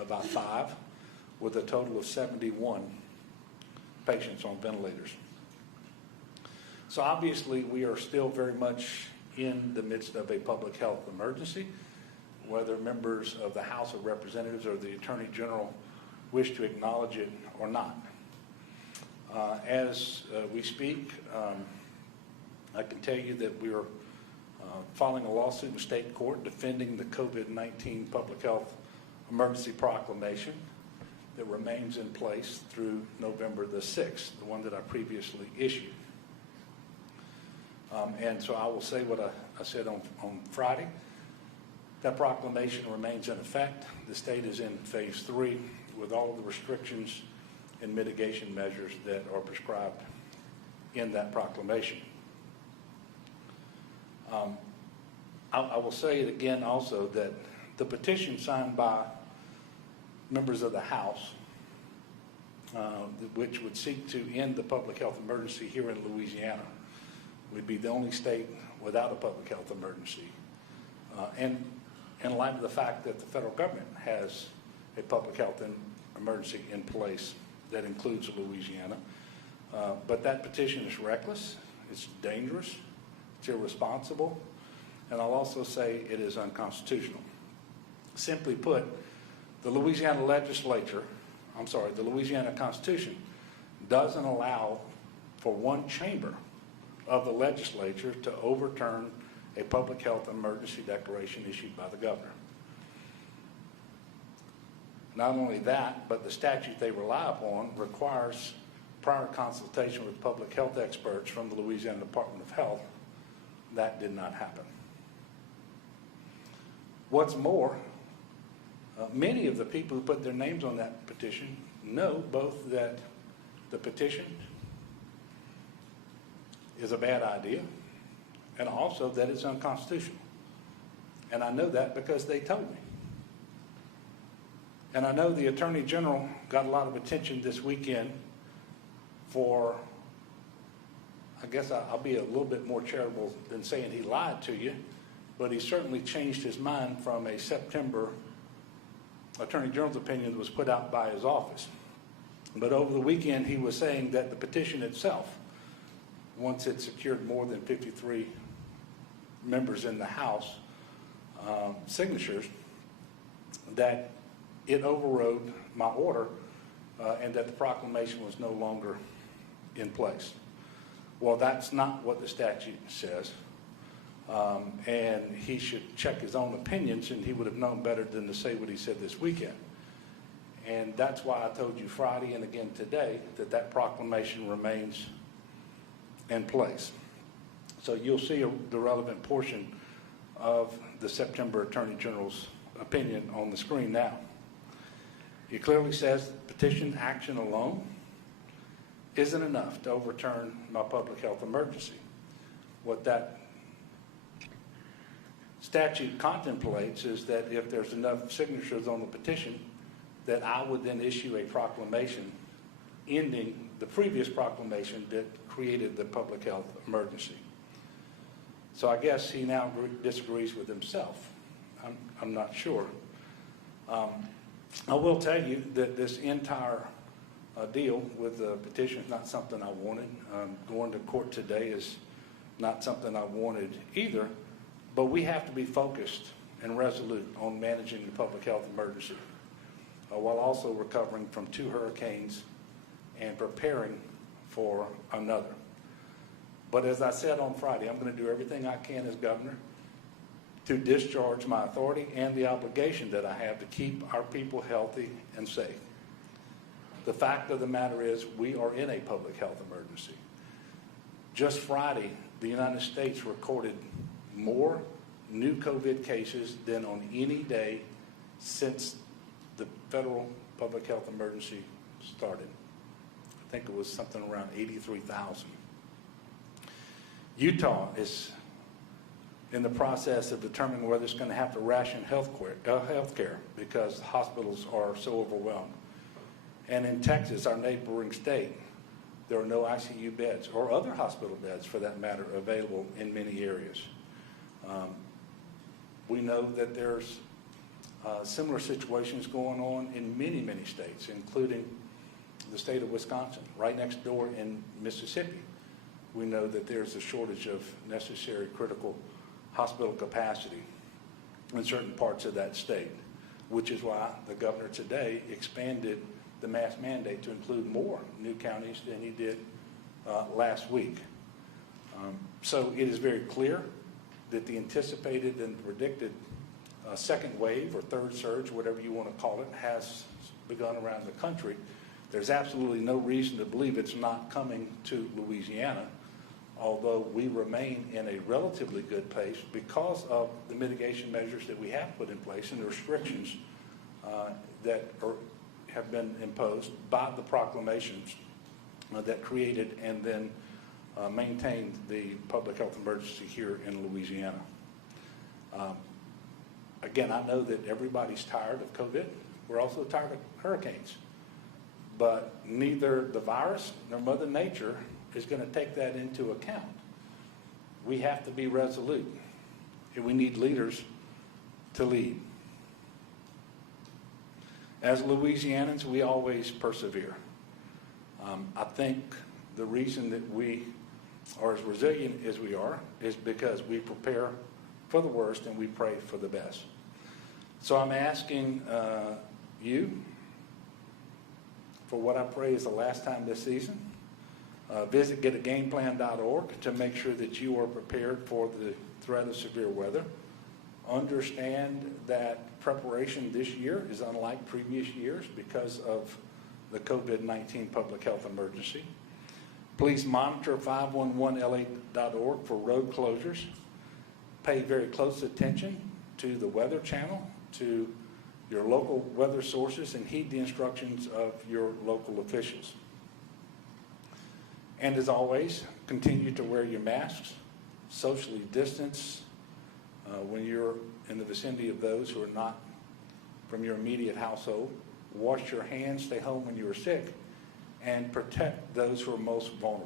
about 5, with a total of 71 patients on ventilators. So obviously we are still very much in the midst of a public health emergency, whether members of the House of Representatives or the Attorney General wish to acknowledge it or not. As we speak, I can tell you that we are filing a lawsuit in state court defending the COVID-19 public health emergency proclamation that remains in place through November the 6th, the one that I previously issued. And so I will say what I said on Friday. That proclamation remains in effect. The state is in phase 3 with all of the restrictions and mitigation measures that are prescribed in that proclamation. I will say it again also that the petition signed by members of the House, which would seek to end the public health emergency here in Louisiana, would be the only state without a public health emergency. And in light of the fact that the federal government has a public health emergency in place that includes Louisiana. But that petition is reckless, it's dangerous, it's irresponsible, and I'll also say it is unconstitutional. Simply put, the Louisiana Constitution doesn't allow for one chamber of the legislature to overturn a public health emergency declaration issued by the governor. Not only that, but the statute they rely upon requires prior consultation with public health experts from the Louisiana Department of Health. That did not happen. What's more, many of the people who put their names on that petition know both that the petition is a bad idea and also that it's unconstitutional. And I know that because they told me. And I know the Attorney General got a lot of attention this weekend for, I guess I'll be a little bit more charitable than saying he lied to you, but he certainly changed his mind from a September Attorney General's opinion that was put out by his office. But over the weekend he was saying that the petition itself, once it secured more than 53 members in the House signatures, that it overrode my order and that the proclamation was no longer in place. Well, that's not what the statute says. And he should check his own opinions, and he would have known better than to say what he said this weekend. And that's why I told you Friday and again today that that proclamation remains in place. So you'll see the relevant portion of the September Attorney General's opinion on the screen now. It clearly says petition action alone isn't enough to overturn my public health emergency. What that statute contemplates is that if there's enough signatures on the petition, that I would then issue a proclamation ending the previous proclamation that created the public health emergency. So I guess he now disagrees with himself. I'm not sure. I will tell you that this entire deal with the petition is not something I wanted. Going to court today is not something I wanted either, but we have to be focused and resolute on managing the public health emergency while also recovering from 2 hurricanes and preparing for another. But as I said on Friday, I'm going to do everything I can as governor to discharge my authority and the obligation that I have to keep our people healthy and safe. The fact of the matter is we are in a public health emergency. Just Friday, the United States recorded more new COVID cases than on any day since the federal public health emergency started. I think it was something around 83,000. Utah is in the process of determining whether it's going to have to ration health care because hospitals are so overwhelmed. And in Texas, our neighboring state, there are no ICU beds or other hospital beds, for that matter, available in many areas. We know that there's Similar situations going on in many, many states, including the state of Wisconsin, right next door in Mississippi. We know that there's a shortage of necessary critical hospital capacity in certain parts of that state, which is why the governor today expanded the mask mandate to include more new counties than he did last week. So it is very clear that the anticipated and predicted second wave or third surge, whatever you want to call it, has begun around the country. There's absolutely no reason to believe it's not coming to Louisiana, although we remain in a relatively good place because of the mitigation measures that we have put in place and the restrictions that have been imposed by the proclamations that created and then maintained the public health emergency here in Louisiana. Again, I know that everybody's tired of COVID. We're also tired of hurricanes. But neither the virus nor Mother Nature is going to take that into account. We have to be resolute, and we need leaders to lead. As Louisianans, we always persevere. I think the reason that we are as resilient as we are is because we prepare for the worst and we pray for the best. So I'm asking you for what I pray is the last time this season. Visit getagameplan.org to make sure that you are prepared for the threat of severe weather. Understand that preparation this year is unlike previous years because of the COVID-19 public health emergency. Please monitor 511la.org for road closures. Pay very close attention to the Weather Channel, to your local weather sources, and heed the instructions of your local officials. And as always, continue to wear your masks, socially distance when you're in the vicinity of those who are not from your immediate household. Wash your hands, stay home when you are sick, and protect those who are most vulnerable.